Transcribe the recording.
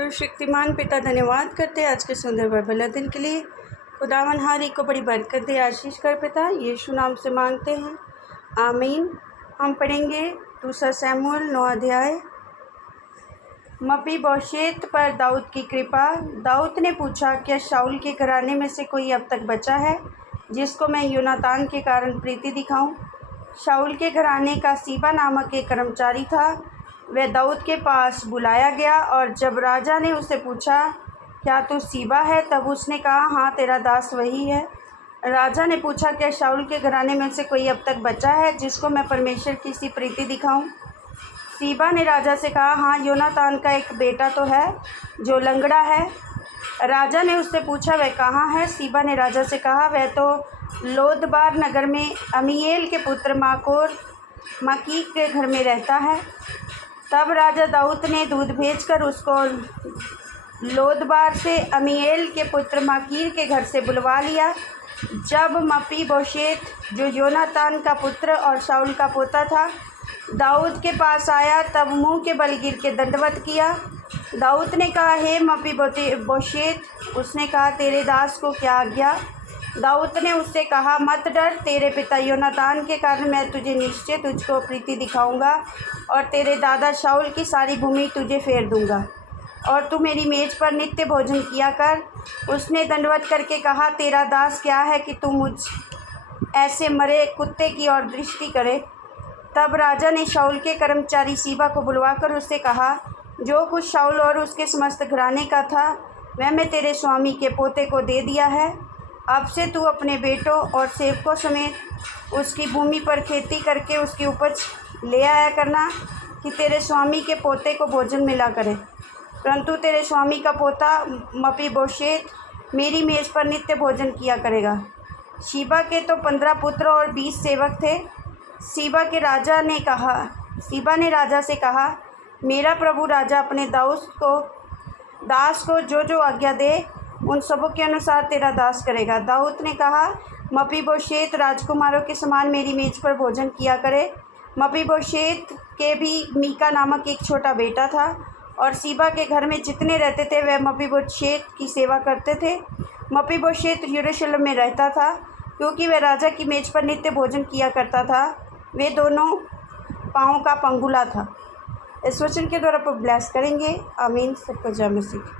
सर्वशक्तिमान पिता धन्यवाद करते आज के सुंदर बाइबल अध्ययन के लिए। खुदावन हर एक को बड़ी बरकत दे, आशीष कर पिता, यीशु नाम से मांगते हैं, आमीन। हम पढ़ेंगे दूसरा शमूएल 9 अध्याय। मपीबोशेत पर दाऊद की कृपा। दाऊद ने पूछा, क्या शाऊल के घराने में से कोई अब तक बचा है जिसको मैं योनातान के कारण प्रीति दिखाऊं? शाऊल के घराने का सीबा नामक एक कर्मचारी था। वह दाऊद के पास बुलाया गया और जब राजा ने उसे पूछा, क्या तू सीबा है? तब उसने कहा, हाँ, तेरा दास वही है। राजा ने पूछा, क्या शाऊल के घराने में से कोई अब तक बचा है जिसको मैं परमेश्वर की सी प्रीति दिखाऊं? सीबा ने राजा से कहा, हाँ, योनातान का एक बेटा तो है जो लंगड़ा है। राजा ने उससे पूछा, वह कहाँ है? सीबा ने राजा से कहा, वह तो लोदबार नगर में अमीएल के पुत्र माकीर के घर में रहता है। तब राजा दाऊद ने दूत भेजकर उसको लोदबार से अमीएल के पुत्र माकीर के घर से बुलवा लिया। जब मपीबोशेत, जो योनातान का पुत्र और शाऊल का पोता था, दाऊद के पास आया, तब मुंह के बल गिर के दंडवत किया। दाऊद ने कहा, हे मपीबोशेत। उसने कहा, तेरे दास को क्या आज्ञा? दाऊद ने उससे कहा, मत डर, तेरे पिता योनातान के कारण मैं तुझे निश्चय तुझको प्रीति दिखाऊंगा और तेरे दादा शाऊल की सारी भूमि तुझे फेर दूंगा और तू मेरी मेज पर नित्य भोजन किया कर। उसने दंडवत करके कहा, तेरा दास क्या है कि तू मुझ ऐसे मरे कुत्ते की ओर दृष्टि करे? तब राजा ने शाऊल के कर्मचारी सीबा को बुलवाकर उससे कहा, जो कुछ शाऊल और उसके समस्त घराने का था वह मैं तेरे स्वामी के पोते को दे दिया है। अब से तू अपने बेटों और सेवकों समेत उसकी भूमि पर खेती करके उसकी उपज ले आया करना कि तेरे स्वामी के पोते को भोजन मिला करे। परंतु तेरे स्वामी का पोता मपीबोशेत मेरी मेज़ पर नित्य भोजन किया करेगा। सीबा के तो 15 पुत्र और 20 सेवक थे। सीबा ने राजा से कहा, मेरा प्रभु राजा अपने दास को जो जो आज्ञा दे उन सबों के अनुसार तेरा दास करेगा। दाऊद ने कहा, मपीबोशेत राजकुमारों के समान मेरी मेज पर भोजन किया करे। मपीबोशेत के भी मीका नामक एक छोटा बेटा था और सीबा के घर में जितने रहते थे वह मपीबोशेत की सेवा करते थे। मपीबोशेत यरूशलेम में रहता था क्योंकि वह राजा की मेज पर नित्य भोजन किया करता था। वे दोनों पाँव का पंगुला था। इस वचन के द्वारा पर ब्लेस करेंगे, आमीन। सबको जय मसीह।